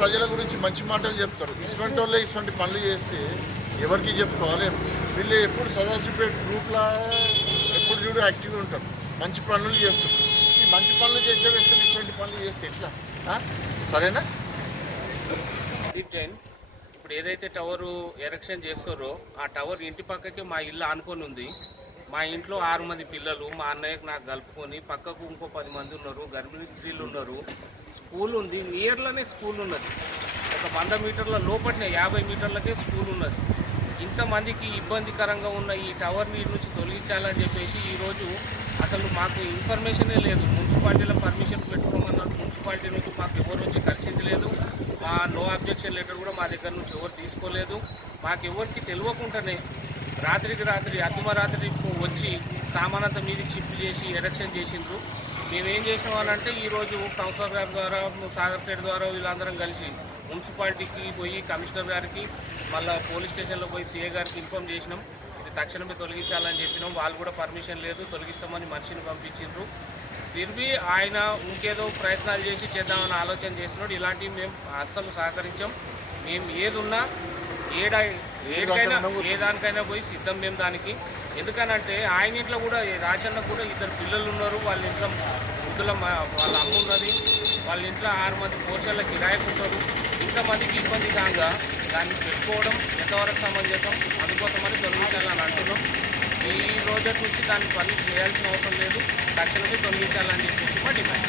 ప్రజల గురించి మంచి మాటలు చెప్తారు. ఇటువంటి వాళ్ళే ఇటువంటి పనులు చేస్తే ఎవరికి చెప్పుకోవాలి? వీళ్ళు ఎప్పుడు సదాశివపేట గ్రూప్లా ఎప్పుడు చూడు యాక్టివ్గా ఉంటారు. మంచి పనులు చేస్తారు. ఈ మంచి పనులు చేసే వ్యక్తులు ఇటువంటి పనులు చేస్తే ఎట్లా? సరేనా? ప్రదీప్ జైన్ ఇప్పుడు ఏదైతే టవరు ఎరక్షన్ చేస్తారో ఆ టవర్ ఇంటి పక్కకి మా ఇల్లు ఆనుకొని ఉంది. మా ఇంట్లో ఆరు మంది పిల్లలు మా అన్నయ్యకు నాకు కలుపుకొని పక్కకు ఇంకో పది మంది ఉన్నారు గర్భిణీ స్త్రీలు ఉన్నారు. స్కూల్ ఉంది నియర్లోనే స్కూల్ ఉన్నది. ఒక వంద మీటర్ల లోపలనే యాభై మీటర్లకే స్కూల్ ఉన్నది. ఇంతమందికి ఇబ్బందికరంగా ఉన్న ఈ టవర్ నీటి నుంచి తొలగించాలని చెప్పేసి ఈరోజు అసలు మాకు ఇన్ఫర్మేషనే లేదు. మున్సిపాలిటీలో పర్మిషన్ పెట్టుకోమన్నారు మున్సిపాలిటీ నుంచి మాకు ఎవరు వచ్చి కలిసింది లేదు. మా నో అబ్జెక్షన్ లెటర్ కూడా మా దగ్గర నుంచి ఎవరు తీసుకోలేదు. మాకు ఎవరికి తెలియకుండానే రాత్రికి రాత్రి అర్ధమరాత్రి వచ్చి సామానంతా మీదకి షిఫ్ట్ చేసి ఎలక్షన్ చేసిండ్రు. మేమేం చేసినాం అని అంటే ఈరోజు కౌన్సిలర్ గారి ద్వారా సాగర్ సైడ్ ద్వారా వీళ్ళందరం కలిసి మున్సిపాలిటీకి పోయి కమిషనర్ గారికి మళ్ళీ పోలీస్ స్టేషన్లో పోయి సీఏ గారికి ఇన్ఫామ్ చేసినాం. ఇది తక్షణమే తొలగించాలని చెప్పినాం. వాళ్ళు కూడా పర్మిషన్ లేదు. తొలగిస్తామని మనిషిని పంపించిండ్రు. తిరిగి ఆయన ఇంకేదో ప్రయత్నాలు చేసి చేద్దామని ఆలోచన చేసినాడు ఇలాంటివి మేము అస్సలు సహకరించాం మేము ఏదున్నా ఏడా ఏడికైనా ఏ దానికైనా పోయి సిద్ధం మేము దానికి. ఎందుకనంటే ఆయన ఇంట్లో కూడా రాజన్న కూడా ఇద్దరు పిల్లలు ఉన్నారు. వాళ్ళ ఇంట్లో వృద్ధుల వాళ్ళ అమ్మ ఉన్నది. వాళ్ళ ఇంట్లో ఆరు మంది పోర్షన్ల కిరాయికి ఉంటారు ఇంతమందికి ఇబ్బంది కాగా దాన్ని పెట్టుకోవడం ఎంతవరకు సమంజసం? అందుకోసమని తొలగించాలని అంటున్నాం. ఈ రోజు నుంచి దాన్ని పని చేయాల్సిన అవసరం లేదు. తక్షణమే తొలగించాలని చెప్పేసి మా డిమాండ్.